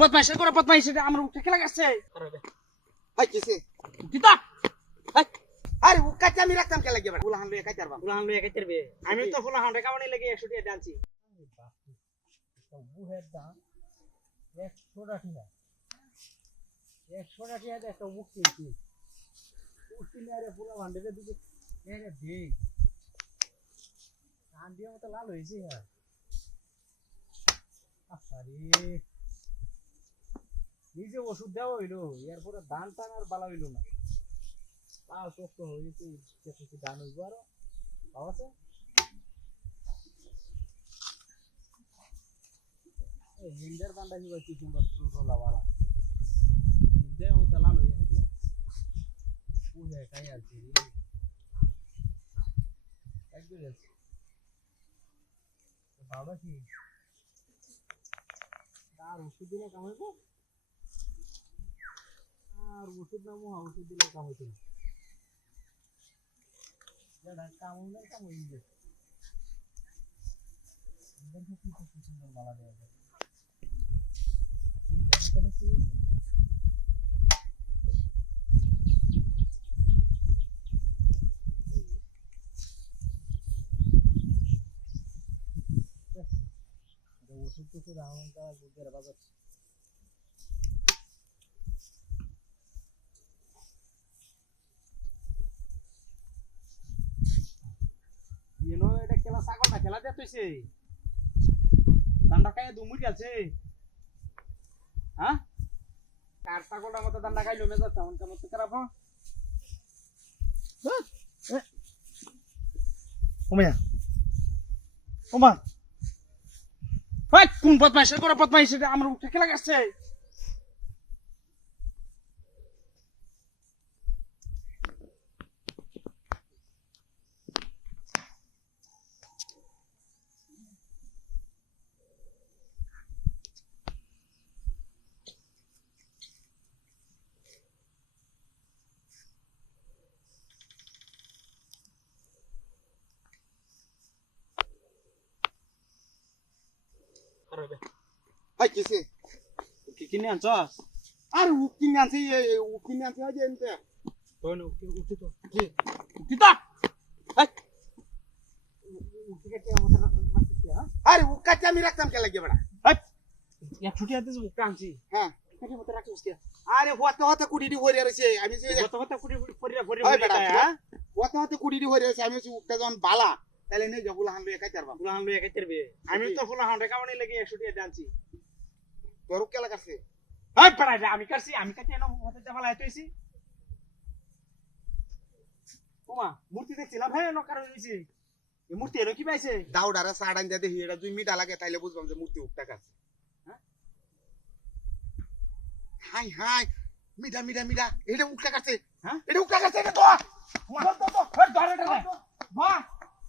বদমাইশ করে বদমাইশ এটা আমার উঠে খেলা গেছে হাই কিসে দিতা হাই আরে ও কাঁচা আমি রাখতাম কে লাগে ফুলা হানবে কাঁচার বাবা ফুলা হানবে একাইতেরবে আমি তো ফুলা হানবে কামানি লাগি 100 টাকা দানছি বুহের দাম 100 টাকা 100 টাকা দে একটা বুক কিনছি উঠিলে আরে ফুলা হানবে দিকে এরে দে কান দিয়ে মতো লাল হইছে হ্যাঁ আরে নিজে ওষুধ দেওয়া হইলো এরপরে ধান টান আর বালা হইলো না পাও শক্ত হয়ে গেছে কিছু ধান হইব আরো পাওয়া আছে এই হিন্দের ধানটা কি কি সুন্দর ছোলা বালা হিন্দে ও তেলা লই আই যে পুহে খাই আর কি একদম বাবা কি আর ওষুধ দিলে কামাইবো আর ওষুধ না মহা ওষুধ দিলে কামাইতো না যেটা কামাইলে কামাই যায় দেখো কি সুন্দর মালা দেওয়া যায় কেন শুয়ে ওষুধ টুষুধ আমার তারা বুঝতে বাজার এটা খেলা ছাগল না খেলা দিয়ে তুইছে দান্ডা খাইয়ে দুমুরি আছে হ্যাঁ কার ছাগলটার মতো দান্ডা খাইলো মেজাজ তেমন কেমন তো খারাপ ওমিয়া ওমা ভাই কোন বদমাইশ করে বদমাইশ এটা আমার উঠে খেলা গেছে হাই কিসে কি কিনে আনছস আরে ও কিনে আনছে ও কিনে আনছে আজ এনতে তোন উঠি তো কি দিতা হাই উঠি কেটে আমাদের রাখছিস হ্যাঁ আরে ও কাঁচা আমি রাখতাম কে লাগে বড়া হাই এক ছুটি আতে মুখটা আনছি হ্যাঁ কেটে মতো রাখছিস কে আরে হতে হতে কুড়িটি হয়ে রয়েছে আমি যে কত কত কুড়ি পরিরা পরি ওই বেটা হ্যাঁ হতে হতে কুড়িটি হয়ে রয়েছে আমি যে উঠতে যখন বালা তাহলে নেই যে ফুলা হানবে কাঁচার বাবা ফুলা হানবে একাইতেরবে আমি তো ফুলা হানবে কামানি লাগি 100 টাকা দানছি তোর কে লাগাছে হাই পড়া আমি কাটছি আমি কাটে না হতে দেওয়া লাইতেছি ওমা মূর্তি দেখছিলাম হ্যাঁ নকার হইছে এই মূর্তি এর কি পাইছে দাউডারে সাড়ান দিয়ে দেখি এটা 2 মিনিট লাগে তাইলে বুঝবাম যে মূর্তি উঠটা কাছে হ্যাঁ হাই হাই মিডা মিডা মিডা এটা উঠটা কাছে হ্যাঁ এটা উঠটা কাছে এটা তো ধরে বাহ